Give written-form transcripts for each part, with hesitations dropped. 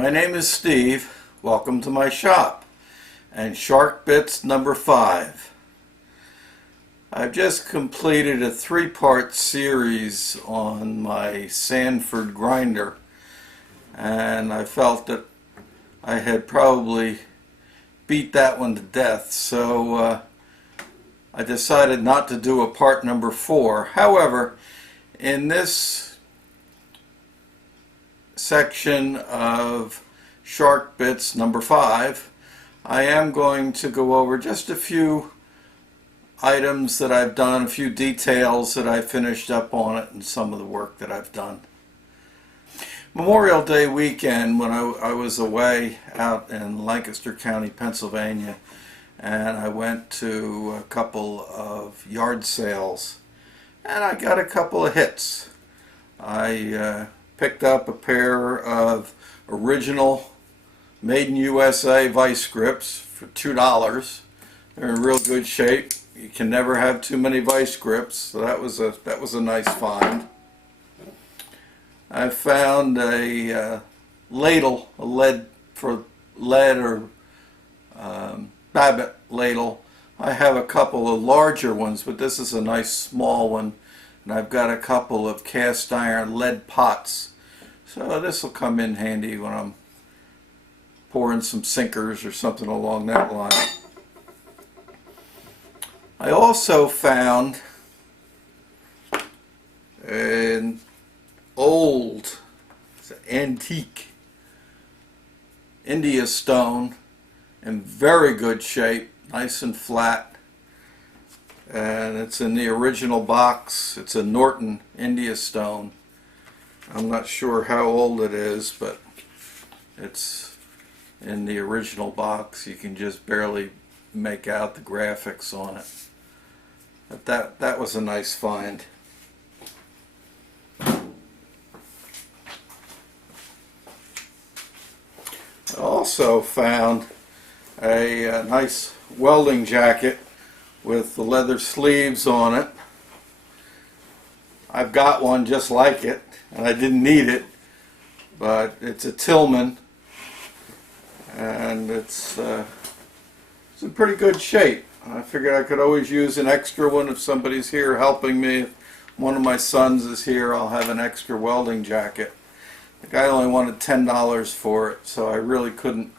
My name is Steve. Welcome to my shop and Shark Bits number 5. I've just completed a 3-part series on my Sanford grinder, and I felt that I had probably beat that one to death, so I decided not to do a part number 4. However, in this section of Shark Bits number 5, I am going to go over just a few items that I've done, a few details that I finished up on it, and some of the work that I've done. Memorial Day weekend, when I was away out in Lancaster County, Pennsylvania, and I went to a couple of yard sales, and I got a couple of hits. I picked up a pair of original made in USA vice grips for $2. They're in real good shape. You can never have too many vice grips, so that was a nice find. I found a ladle, a lead or Babbitt ladle. I have a couple of larger ones, but this is a nice small one, and I've got a couple of cast iron lead pots. So this will come in handy when I'm pouring some sinkers or something along that line. I also found an old, it's an antique India stone in very good shape, nice and flat, and it's in the original box. It's a Norton India stone. I'm not sure how old it is, but it's in the original box. You can just barely make out the graphics on it. But that was a nice find. I also found a nice welding jacket with the leather sleeves on it. I've got one just like it, and I didn't need it, but it's a Tillman, and it's in pretty good shape. I figured I could always use an extra one if somebody's here helping me. If one of my sons is here, I'll have an extra welding jacket. The guy only wanted $10 for it, so I really couldn't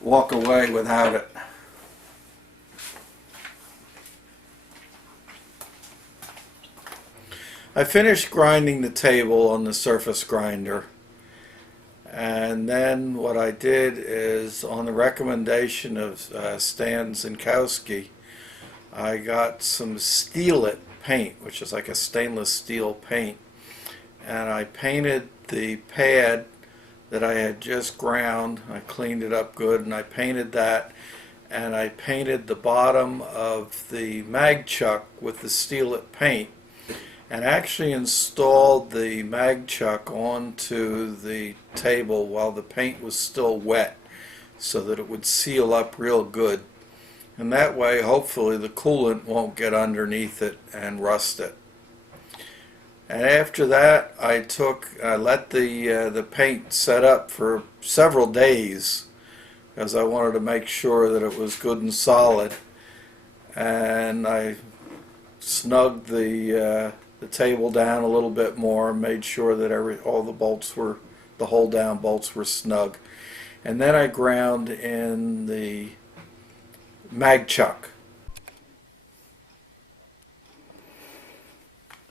walk away without it. I finished grinding the table on the surface grinder, and then what I did is, on the recommendation of Stan Zinkowski, I got some Steel-It paint, which is like a stainless steel paint, and I painted the pad that I had just ground. I cleaned it up good, and I painted that, and I painted the bottom of the mag chuck with the Steel-It paint, and actually installed the mag chuck onto the table while the paint was still wet, so that it would seal up real good, and that way hopefully the coolant won't get underneath it and rust it. And after that I let the paint set up for several days, because I wanted to make sure that it was good and solid, and I snugged the table down a little bit more, made sure that all the hold down bolts were snug, and then I ground in the mag chuck.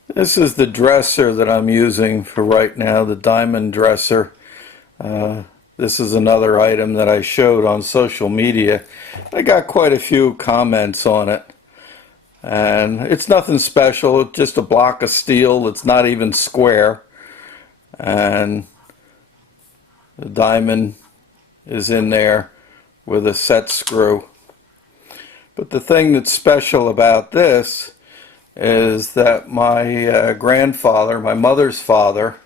This is the dresser that I'm using for right now, the diamond dresser. This is another item that I showed on social media. I got quite a few comments on it. And it's nothing special, it's just a block of steel that's not even square, and the diamond is in there with a set screw. But the thing that's special about this is that my grandfather, my mother's father,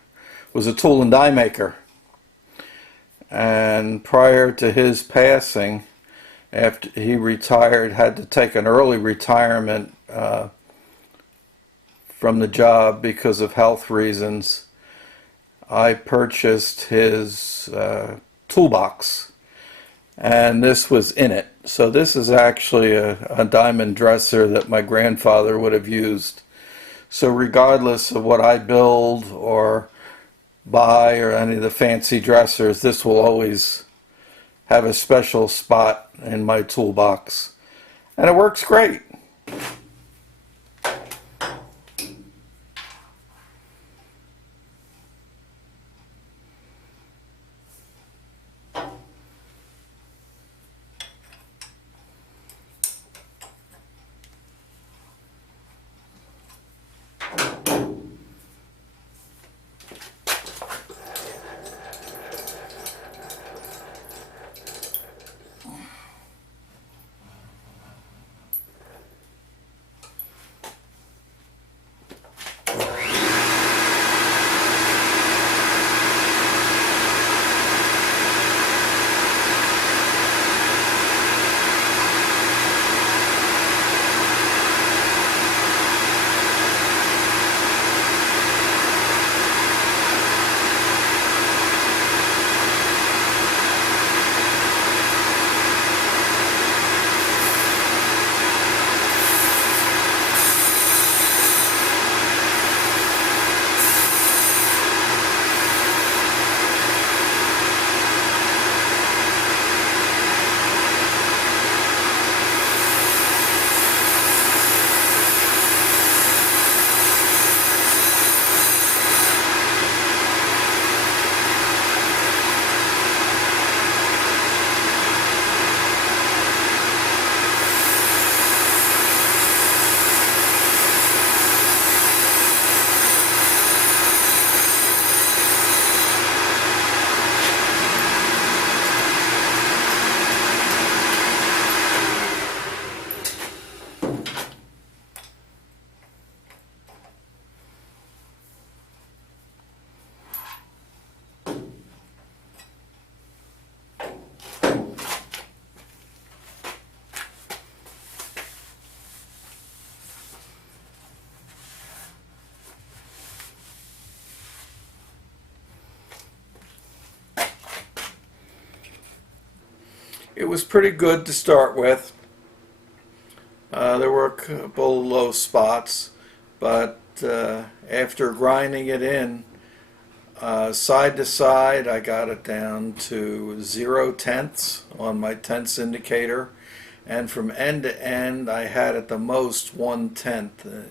was a tool and die maker, and prior to his passing, after he retired, had to take an early retirement from the job because of health reasons. I purchased his toolbox, and this was in it. So this is actually a diamond dresser that my grandfather would have used. So regardless of what I build or buy or any of the fancy dressers, this will always have a special spot in my toolbox. And it works great. It was pretty good to start with. There were a couple low spots, but after grinding it in side to side, I got it down to 0 tenths on my tenths indicator, and from end to end I had at the most 1/10.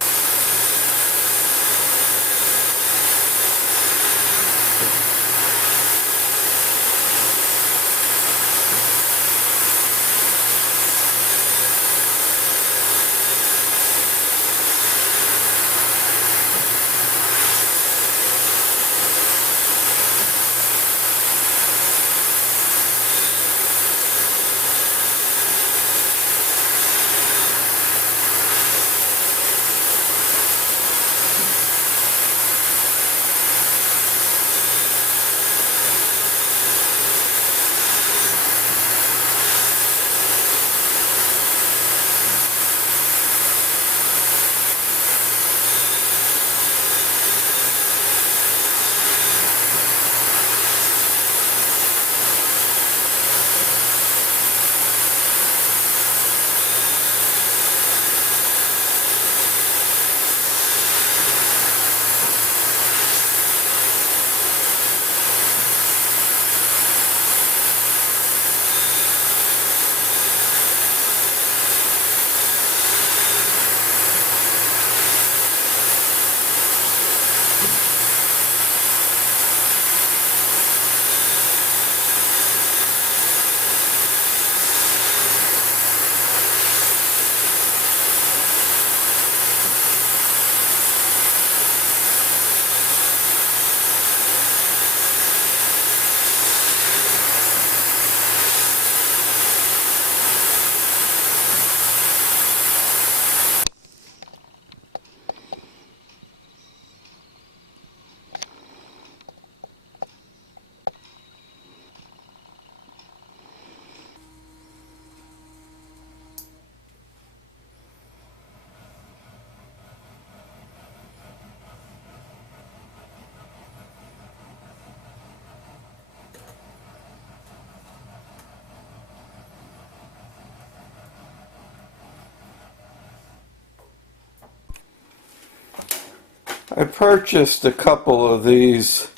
I purchased a couple of these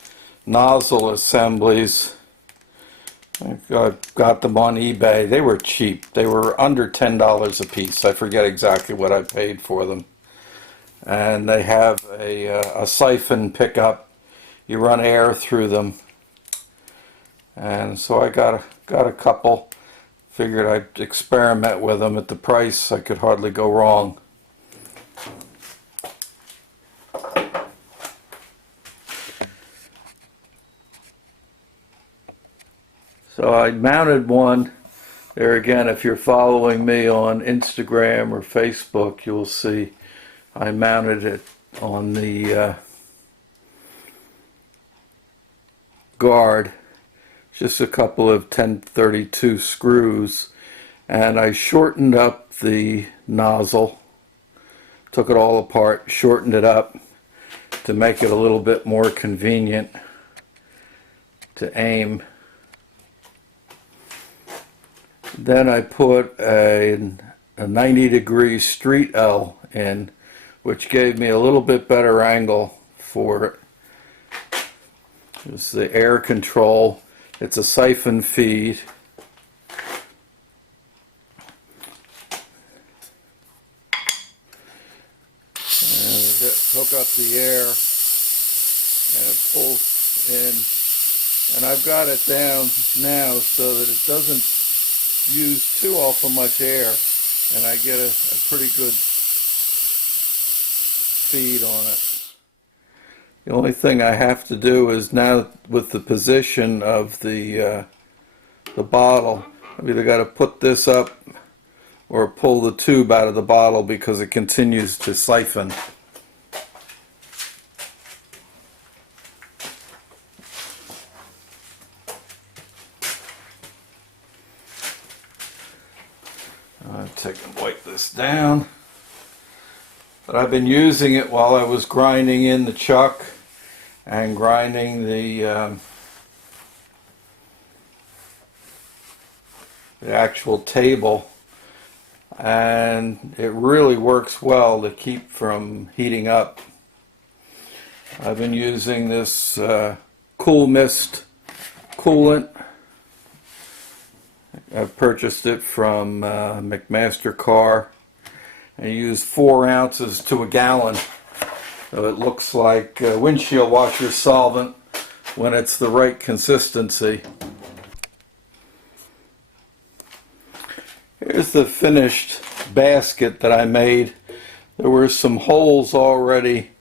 nozzle assemblies. I got them on eBay. They were cheap. They were under $10 a piece. I forget exactly what I paid for them. And they have a siphon pickup. You run air through them. And so I got a couple. Figured I'd experiment with them. At the price, I could hardly go wrong. So I mounted one. There again, if you're following me on Instagram or Facebook, you'll see I mounted it on the guard. Just a couple of 1032 screws, and I shortened up the nozzle, took it all apart, shortened it up to make it a little bit more convenient to aim. Then I put a 90-degree street L in, which gave me a little bit better angle for it. It's the air control. It's a siphon feed. And hook up the air and it pulls in. And I've got it down now so that it doesn't use too awful much air, and I get a pretty good feed on it. The only thing I have to do is now, with the position of the bottle, I've either got to put this up or pull the tube out of the bottle because it continues to siphon. I'll take and wipe this down. But I've been using it while I was grinding in the chuck and grinding the actual table, and it really works well to keep from heating up. I've been using this Cool Mist coolant. I've purchased it from McMaster Car. I use 4 ounces to a gallon. So it looks like windshield washer solvent when it's the right consistency. Here's the finished basket that I made. There were some holes already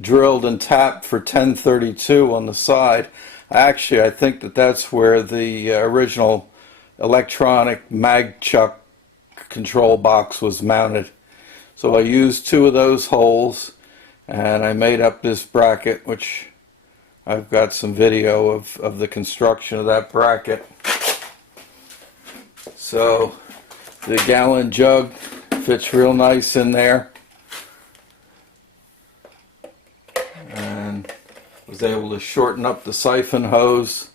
drilled and tapped for 1032 on the side. Actually, I think that's where the original electronic mag chuck control box was mounted. So I used 2 of those holes, and I made up this bracket, which I've got some video of the construction of that bracket. So the gallon jug fits real nice in there, and was able to shorten up the siphon hose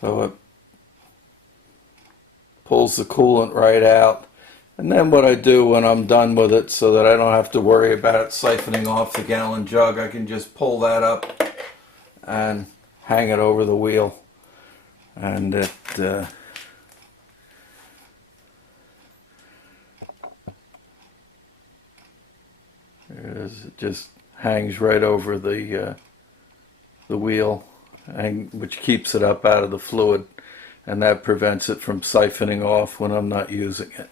so it pulls the coolant right out. And then what I do when I'm done with it, so that I don't have to worry about it siphoning off the gallon jug, I can just pull that up and hang it over the wheel, and it just hangs right over the wheel, which keeps it up out of the fluid, and that prevents it from siphoning off when I'm not using it.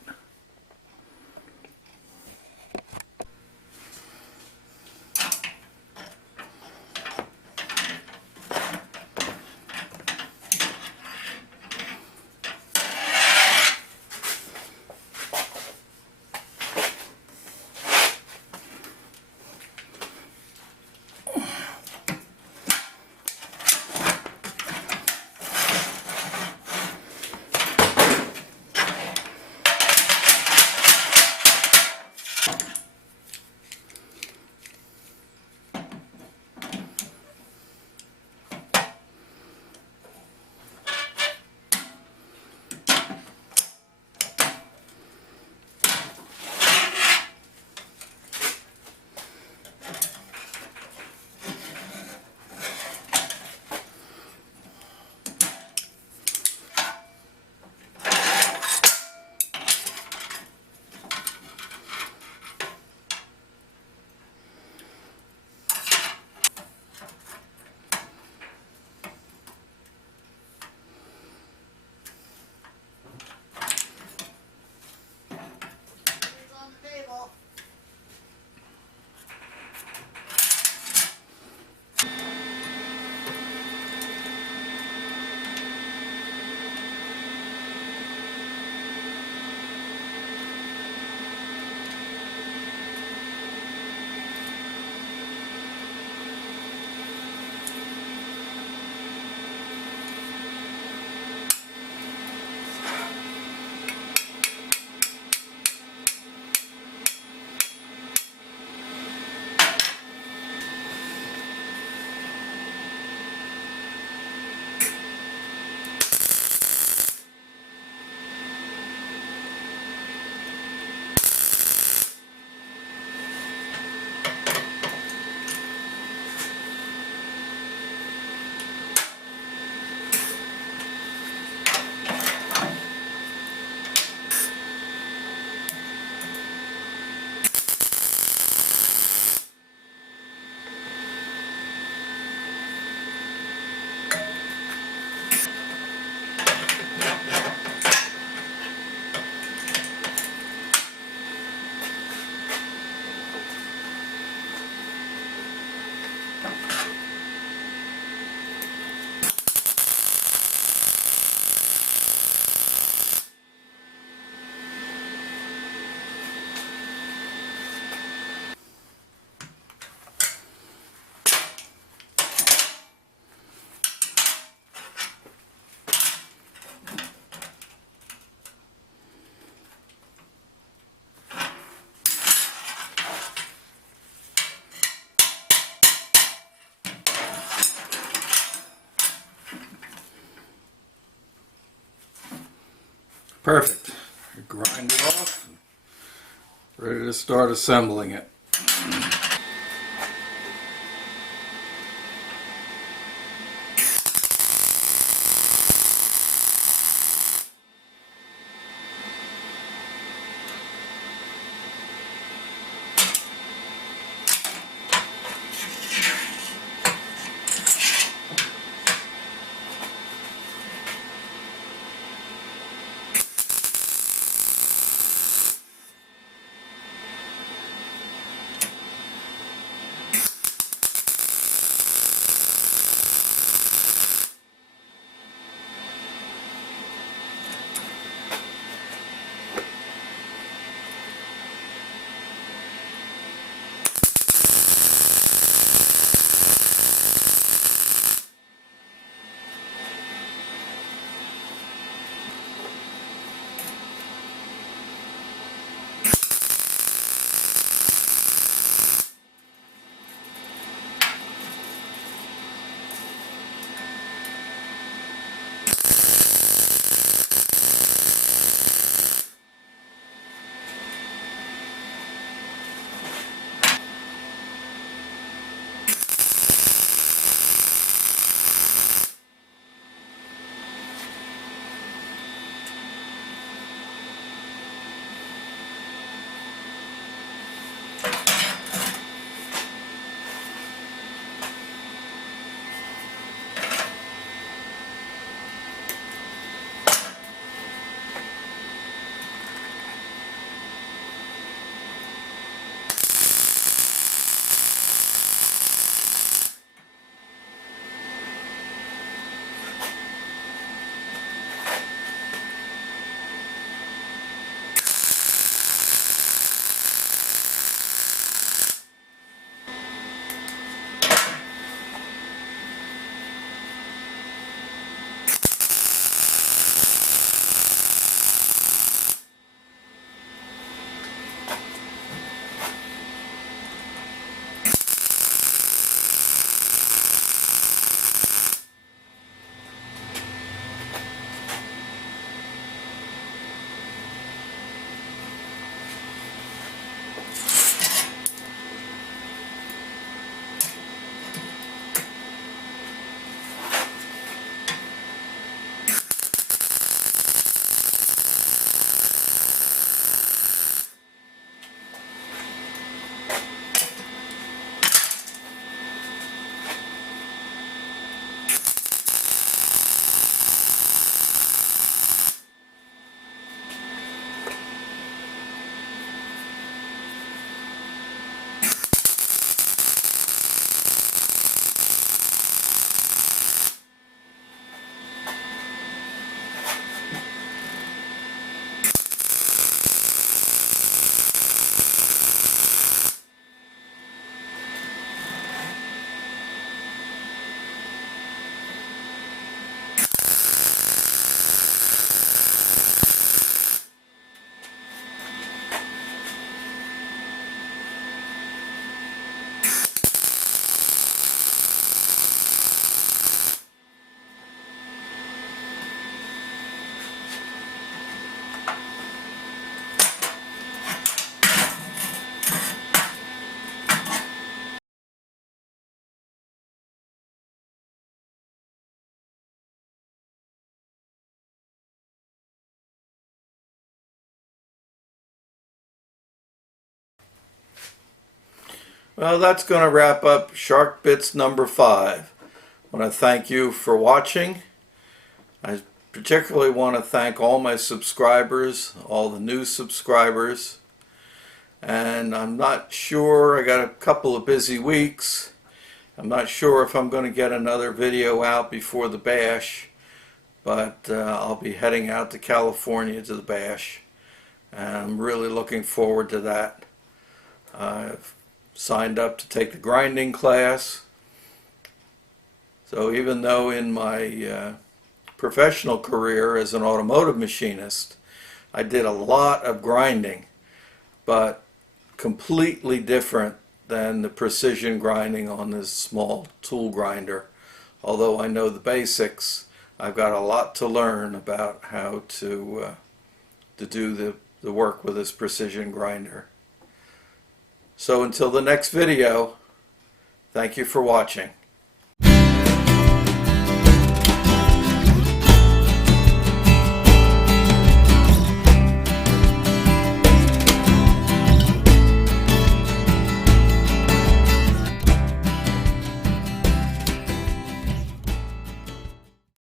Perfect. Grind it off. Ready to start assembling it. Well, that's going to wrap up Shark Bits number 5. I want to thank you for watching. I particularly want to thank all my subscribers, all the new subscribers. And I'm not sure, I got a couple of busy weeks. I'm not sure if I'm going to get another video out before the bash, but I'll be heading out to California to the bash. And I'm really looking forward to that. I've signed up to take the grinding class. So even though in my professional career as an automotive machinist, I did a lot of grinding, but completely different than the precision grinding on this small tool grinder. Although I know the basics, I've got a lot to learn about how to to do the work with this precision grinder. So until the next video, thank you for watching.